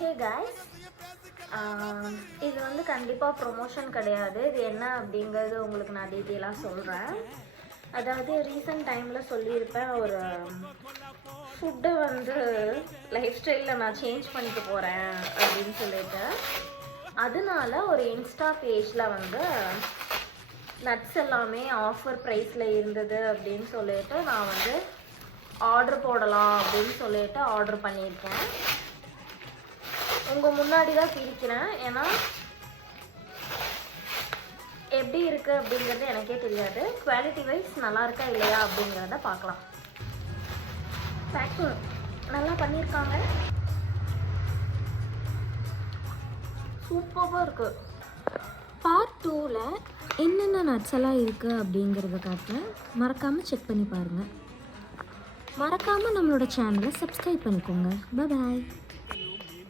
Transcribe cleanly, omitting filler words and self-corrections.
Hey guys, இது வந்து கண்டிப்பாக ப்ரொமோஷன் கிடையாது. இது என்ன அப்படிங்கிறது உங்களுக்கு நான் டீட்டெயிலாக சொல்கிறேன். அதாவது ரீசெண்ட் டைமில் சொல்லியிருப்பேன், ஒரு ஃபுட்டை வந்து லைஃப் ஸ்டைலில் நான் சேஞ்ச் பண்ணிக்க போகிறேன் அப்படின்னு சொல்லிட்டு. அதனால ஒரு இன்ஸ்டா பேஜில் வந்து நட்ஸ் எல்லாமே ஆஃபர் ப்ரைஸில் இருந்தது அப்படின்னு சொல்லிட்டு நான் வந்து ஆர்டர் போடலாம் அப்படின்னு சொல்லிட்டு ஆர்டர் பண்ணியிருக்கேன். உங்கள் முன்னாடி தான் பிரிக்கிறேன், ஏன்னா எப்படி இருக்குது அப்படிங்கிறது எனக்கே தெரியாது. குவாலிட்டி வைஸ் நல்லா இருக்கா இல்லையா அப்படிங்கிறத பார்க்கலாம். பேக்கிங் நல்லா பண்ணியிருக்காங்க, சூப்பராக இருக்குது. பார்ட் 2ல் என்னென்ன நட்ஸ் எல்லாம் இருக்குது அப்படிங்கிறத காட்டுறேன். மறக்காமல் செக் பண்ணி பாருங்கள். மறக்காமல் நம்மளோட சேனலை சப்ஸ்கிரைப் பண்ணிக்கோங்க. பாய்.